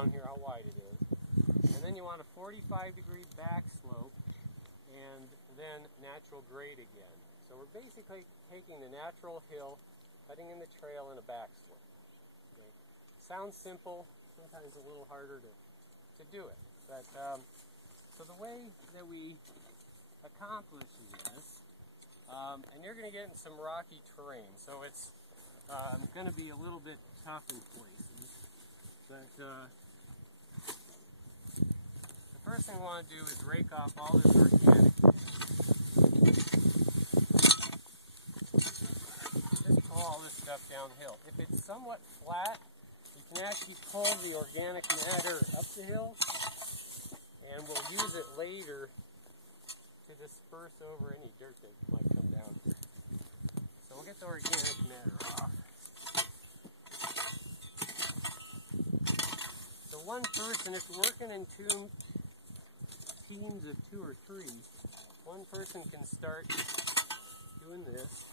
down here how wide it is. And then you want a 45-degree back slope and then natural grade again. So we're basically taking the natural hill, cutting in the trail and a back slope. Okay. Sounds simple, sometimes a little harder to do it. But so the way that we accomplish this, and you're going to get in some rocky terrain, so it's going to be a little bit tough in places. But the first thing we want to do is rake off all this organic. Just pull all this stuff downhill. If it's somewhat flat, you can actually pull the organic matter up the hill, and we'll use it later to disperse over any dirt that might come down here. So we'll get the organic matter off. So one person, if you're working in teams of 2 or 3, one person can start doing this.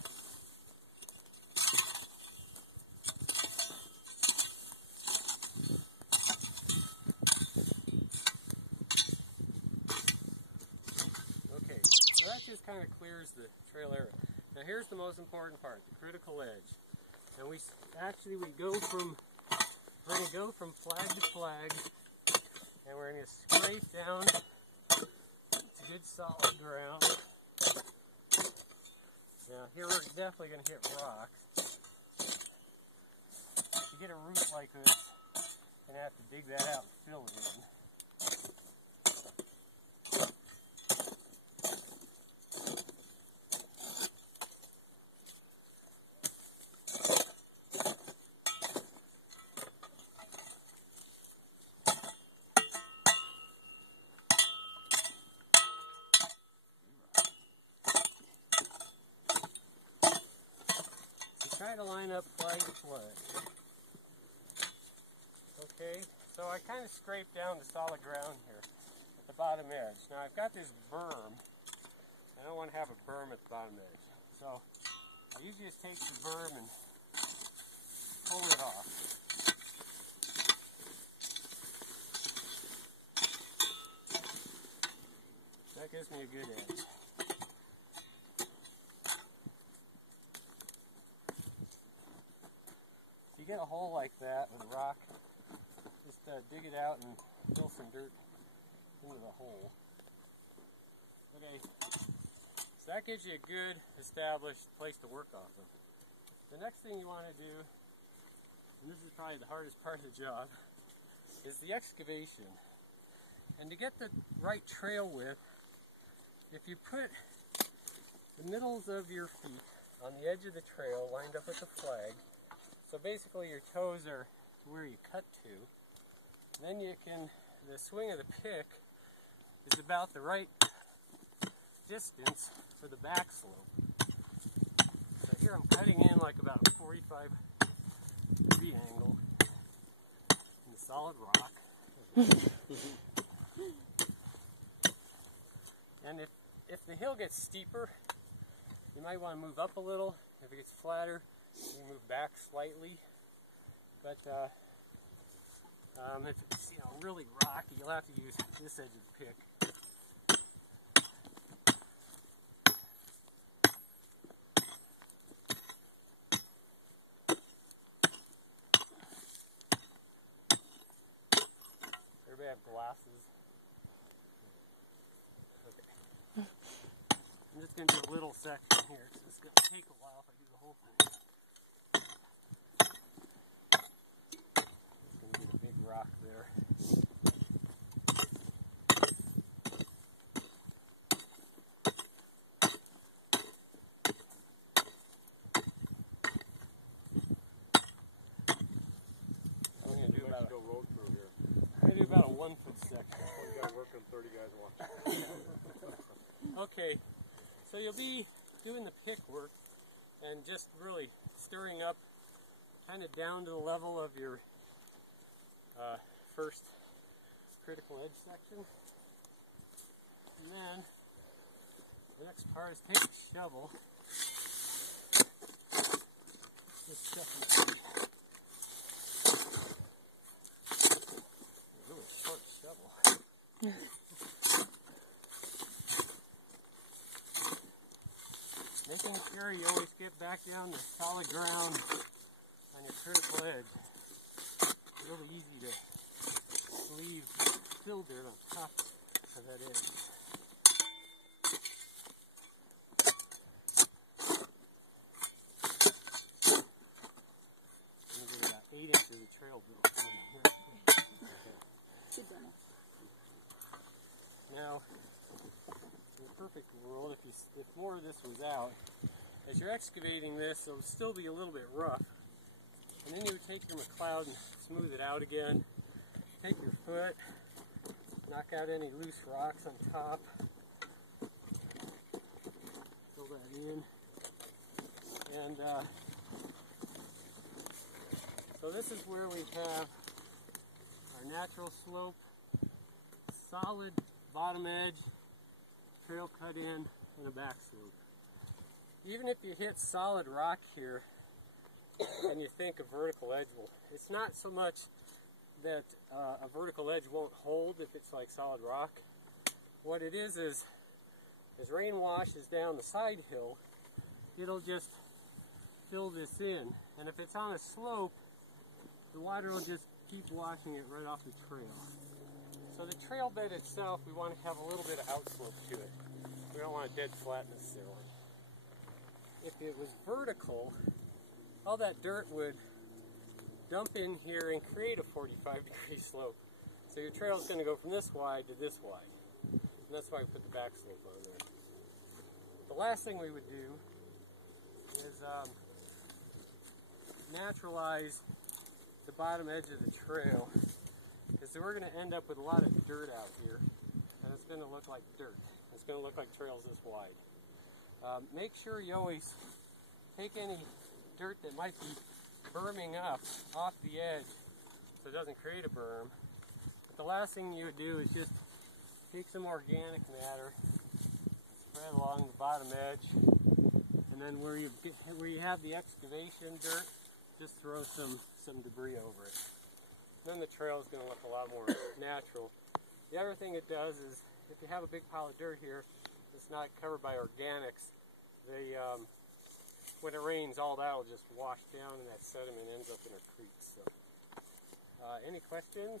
Okay, so that just kind of clears the trail area. Now here's the most important part, the critical edge. And we're going to go from flag to flag, and we're going to scrape down to good solid ground. Now here we're definitely going to hit rocks. To get a root like this, you're going to have to dig that out and fill it in. Try to line up flag to flag. Okay, so I kind of scraped down to solid ground here at the bottom edge. Now I've got this berm. I don't want to have a berm at the bottom edge. So I usually just take the berm and pull it off. That gives me a good edge. Get a hole like that with a rock, just dig it out and fill some dirt into the hole. Okay, so that gives you a good established place to work off of. The next thing you want to do, and this is probably the hardest part of the job, is the excavation. And to get the right trail width, if you put the middles of your feet on the edge of the trail lined up with the flag, so basically your toes are to where you cut to. Then you can, the swing of the pick is about the right distance for the back slope. So here I'm cutting in like about a 45-degree angle in the solid rock. And if the hill gets steeper, you might want to move up a little. If it gets flatter, you can move back slightly, but if it's really rocky, you'll have to use this edge of the pick. Everybody have glasses? Okay. I'm just going to do a little section here, because it's going to take a while if I do the whole thing. Rock there. I'm going to do about road through here. I'm going to do about a 1 foot section. One guy working, 30 guys watching. Okay, so you'll be doing the pick work and just really stirring up kind of down to the level of your first critical edge section. And then the next part is take a shovel. Just sure you always get back down to solid ground on your critical edge. It's really easy to leave fill dirt on top of that edge. I'm going to get about 8 inches of trail built in here. Now, in a perfect world, if more of this was out, as you're excavating this, it'll still be a little bit rough. And then you would take your McLeod and smooth it out again. Take your foot, knock out any loose rocks on top. Fill that in. And so this is where we have our natural slope, solid bottom edge, trail cut in, and a back slope. Even if you hit solid rock here and you think a vertical edge will, it's not so much that a vertical edge won't hold if it's like solid rock. What it is as rain washes down the side hill, it'll just fill this in. And if it's on a slope, the water will just keep washing it right off the trail. So the trail bed itself, we want to have a little bit of outslope to it. We don't want a dead flat necessarily. If it was vertical, all that dirt would dump in here and create a 45-degree slope. So your trail is going to go from this wide to this wide. And that's why we put the back slope on there. The last thing we would do is naturalize the bottom edge of the trail, because we're going to end up with a lot of dirt out here, and it's going to look like dirt. It's going to look like trails this wide. Make sure you always take any dirt that might be berming up off the edge so it doesn't create a berm. But the last thing you would do is just take some organic matter, spread along the bottom edge, and then where you have the excavation dirt, just throw some debris over it. Then the trail is going to look a lot more natural. The other thing it does is, if you have a big pile of dirt here that's not covered by organics, when it rains, all that will just wash down and that sediment ends up in our creeks. So, any questions?